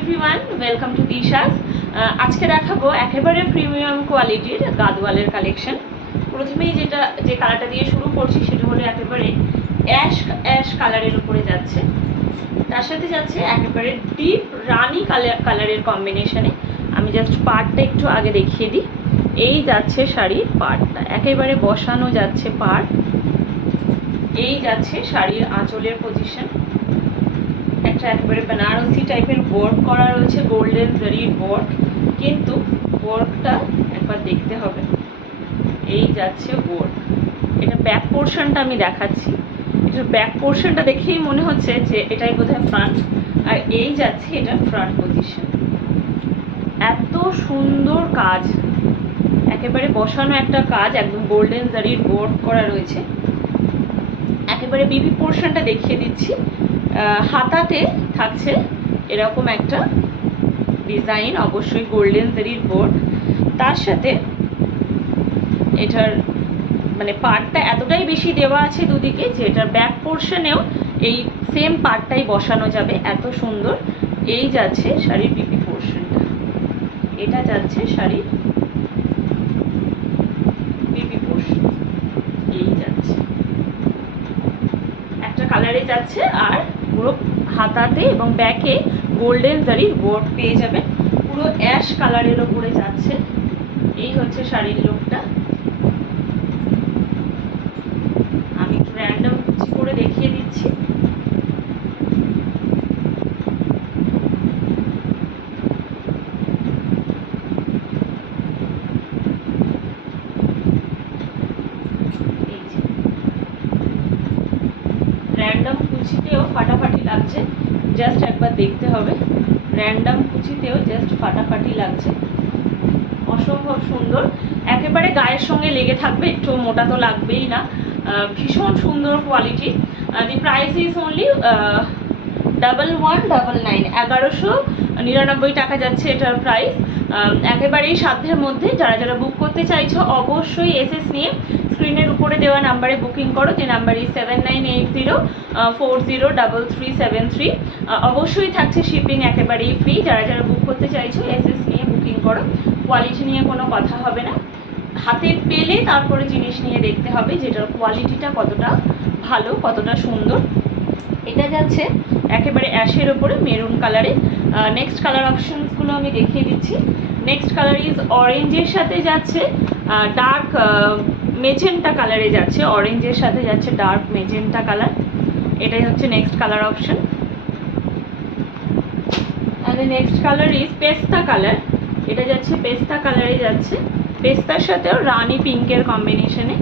Everyone, welcome to দিশাস। আজকে দেখাবো একেবারে প্রিমিয়াম কোয়ালিটির গাদওয়ালের কালেকশন। প্রথমেই যে কালারটা দিয়ে শুরু করছি সেটা হলো একেবারে অ্যাশ কালারের উপরে যাচ্ছে, তার সাথে যাচ্ছে একেবারে ডিপ রানি কালারের কম্বিনেশনে। আমি জাস্ট পার্টটা একটু আগে দেখিয়ে দিই। এই যাচ্ছে শাড়ির পার্টটা, একেবারে বসানো যাচ্ছে পার্ট। এই যাচ্ছে শাড়ির আঁচলের পজিশন, একটা একেবারে বেনারসি টাইপের ওয়ার্ক করা রয়েছে, গোল্ডেন জারির ওয়ার্ক, কিন্তু ওয়ার্কটা একবার দেখতে হবে। এই যাচ্ছে ওয়ার্ক, এটা ব্যাক পোর্শনটা আমি দেখাচ্ছি। এটার ব্যাক পোর্শনটা দেখেই মনে হচ্ছে যে এটাই বোধহয় ফ্রন্ট, আর এই যাচ্ছে এটা ফ্রন্ট পজিশন। এত সুন্দর কাজ, একেবারে বসানো একটা কাজ, একদম গোল্ডেন জারির ওয়ার্ক করা রয়েছে। একেবারে বিবি পোর্শনটা দেখিয়ে দিচ্ছি। হাতাতে থাকছে এরকম একটা ডিজাইন, অবশ্যই গোল্ডেন জারির বোর্ড। তার সাথে এটার মানে পার্টটা এতটাই বেশি দেওয়া আছে দুদিকে যে এটার ব্যাক পোর্শনেও এই সেম পার্টটাই বসানো যাবে, এত সুন্দর। এই যাচ্ছে শাড়ির বিবি পোর্শনটা, এটা যাচ্ছে শাড়ির বিবি পোর্শন। এই যাচ্ছে একটা কালারে যাচ্ছে, আর পুরো হাতাতে এবং ব্যাকে গোল্ডেন জারির ওয়ার্ক পেয়ে যাবেন। পুরো অ্যাশ কালারের ওপরে যাচ্ছে। এই হচ্ছে শাড়ির লুকটা। আমি একটু র্যান্ডম কুচি করে দেখিয়ে দিচ্ছি। র্যান্ডম কুচিতেও ফাটাফাটি লাগছে, জাস্ট একবার দেখতে হবে। র্যান্ডম কুচিতেও জাস্ট ফাটাফাটি লাগছে, অসম্ভব সুন্দর, একেবারে গায়ের সঙ্গে লেগে থাকবে, একটু মোটা তো লাগবেই না। ভীষণ সুন্দর quality. The price is only 1199, 1199 টাকা যাচ্ছে এটার প্রাইস। একেবারেই সাধ্যের মধ্যে। যারা যারা বুক করতে চাইছো অবশ্যই এসএস নিয়ে স্ক্রিনের উপরে দেওয়া নাম্বারে বুকিং করো। যে নাম্বার ইজ 7980403373। অবশ্যই থাকছে শিপিং একেবারেই ফ্রি। যারা যারা বুক করতে চাইছো এসএস নিয়ে বুকিং করো, কোয়ালিটি নিয়ে কোনো কথা হবে না। হাতে পেলে তারপরে জিনিস নিয়ে দেখতে হবে যেটার কোয়ালিটিটা কতটা ভালো, কতটা সুন্দর। এটা যাচ্ছে একেবারে অ্যাশের ওপরে মেরুন কালারে। নেক্সট কালার অপশনসগুলো আমি দেখিয়ে দিচ্ছি। নেক্সট কালার ইজ অরেঞ্জের সাথে যাচ্ছে ডার্ক মেজেন্টা কালারে যাচ্ছে, অরেঞ্জের সাথে যাচ্ছে ডার্ক মেজেন্টা কালার। এটাই হচ্ছে next colour option. And next colour is পেস্তা কালার। এটা যাচ্ছে পেস্তা কালারে যাচ্ছে, পেস্তার সাথেও রানি পিঙ্কের কম্বিনেশনে।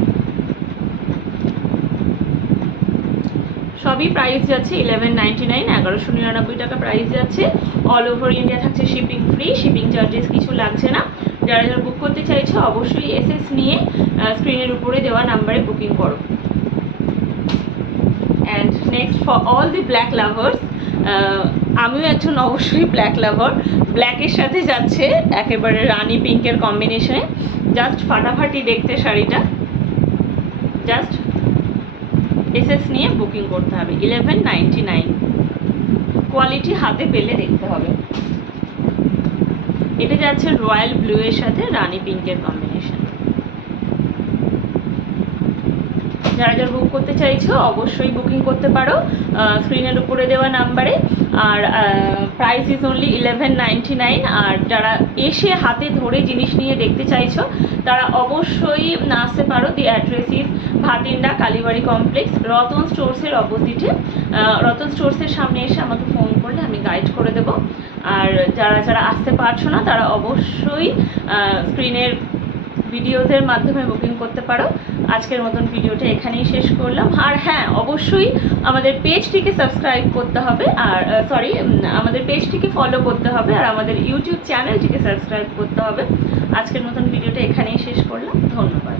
সবই প্রাইস যাচ্ছে 1199, 1199 টাকা প্রাইস যাচ্ছে। অল ওভার ইন্ডিয়া থাকছে শিপিং ফ্রি, শিপিং চার্জেস কিছু লাগছে না। যারা যারা বুক করতে চাইছো অবশ্যই এসএস নিয়ে স্ক্রিনের উপরে দেওয়া নাম্বারে বুকিং করো। And next for all the black lovers, আমিও একজন অবশ্যই ব্ল্যাক লাভার। ব্ল্যাকের সাথে যাচ্ছে একেবারে রানি পিঙ্কের কম্বিনেশনে, জাস্ট ফাটাফাটি দেখতে শাড়িটা। জাস্ট এসএস নিয়ে বুকিং করতে হবে। 1199, কোয়ালিটি হাতে পেলে দেখতে হবে। এটা যাচ্ছে রয়্যাল ব্লু এর সাথে রানি পিঙ্কের কম্বিনেশন। যারা যারা বুক করতে চাইছো অবশ্যই বুকিং করতে পারো স্ক্রিনের উপরে দেওয়া নাম্বারে। আর প্রাইস ইজ অনলি 1199। আর যারা এসে হাতে ধরে জিনিস নিয়ে দেখতে চাইছো তারা অবশ্যই আসতে পারো। The address is Bathinda Kalibari complex, Ratan স্টোর্সের অপোজিটে। রতন স্টোর্সের সামনে এসে আমাকে ফোন করলে আমি গাইড করে দেবো। আর যারা যারা আসতে পারছো না তারা অবশ্যই স্ক্রিনের ভিডিওসের মাধ্যমে বুকিং করতে পারো। আজকের মতন ভিডিওটা এখানেই শেষ করলাম। আর হ্যাঁ, অবশ্যই আমাদের পেজটিকে সাবস্ক্রাইব করতে হবে, আর আমাদের পেজটিকে ফলো করতে হবে, আর আমাদের ইউটিউব চ্যানেলটিকে সাবস্ক্রাইব করতে হবে। আজকের মতন ভিডিওটা এখানেই শেষ করলাম। ধন্যবাদ।